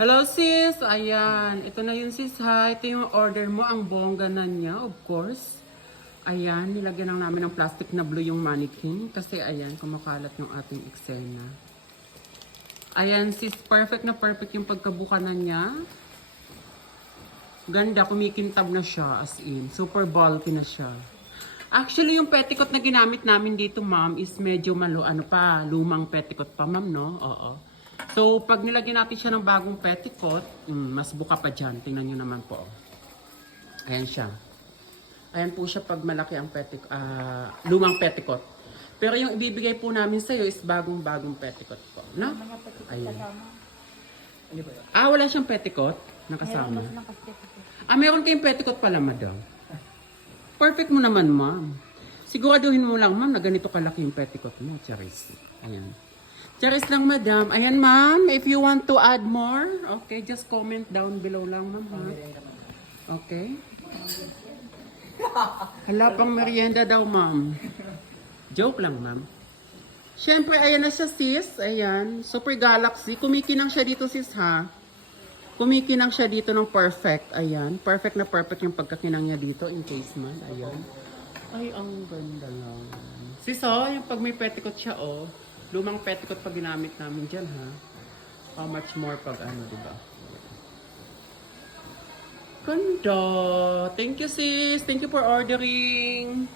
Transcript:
Hello sis, ayan. Ito na yun sis ha. Ito yung order mo, ang bongga na niya, of course. Ayan, nilagyan lang namin ng plastic na blue yung mannequin. Kasi ayan, kumakalat yung ating eksena. Ayan sis, perfect na perfect yung pagkabuka na niya. Ganda, kumikintab na siya as in. Super bulky na siya. Actually, yung petticoat na ginamit namin dito, ma'am, is medyo lumang petticoat pa, ma'am, no? Oo. So, pag nilagyan natin siya ng bagong petticoat, mas buka pa dyan. Tingnan nyo naman po. Ayan siya. Ayan po siya pag malaki ang lumang petticoat. Pero yung ibibigay po namin sa'yo is bagong-bagong petticoat po, no? Mga petticoat Ayan. kasama. Wala siyang petticoat na Meron kasama. kasi ng petticoat. Meron kayong petticoat pala, madam. Perfect mo naman, ma'am. Siguraduhin mo lang, ma'am, na ganito kalaki yung petticoat mo, Charis. Ayan. Charis lang, madam. Ayan, ma'am. If you want to add more, okay, just comment down below lang, ma'am. Ha? Okay? Hala pang merienda daw, ma'am. Joke lang, ma'am. Siyempre, ayan na siya, sis. Ayan. Super Galaxy. Kumikinang siya dito, sis, ha? Kumikinang siya dito ng perfect. Ayan. Perfect na perfect yung pagkakinang niya dito in case man. Ayan. Ay, ang ganda lang. Sis, oh, yung pag may petticoat siya, oh. Lumang petticoat pag ginamit namin dyan, ha? How much more pag diba? Ganda. Thank you, sis. Thank you for ordering.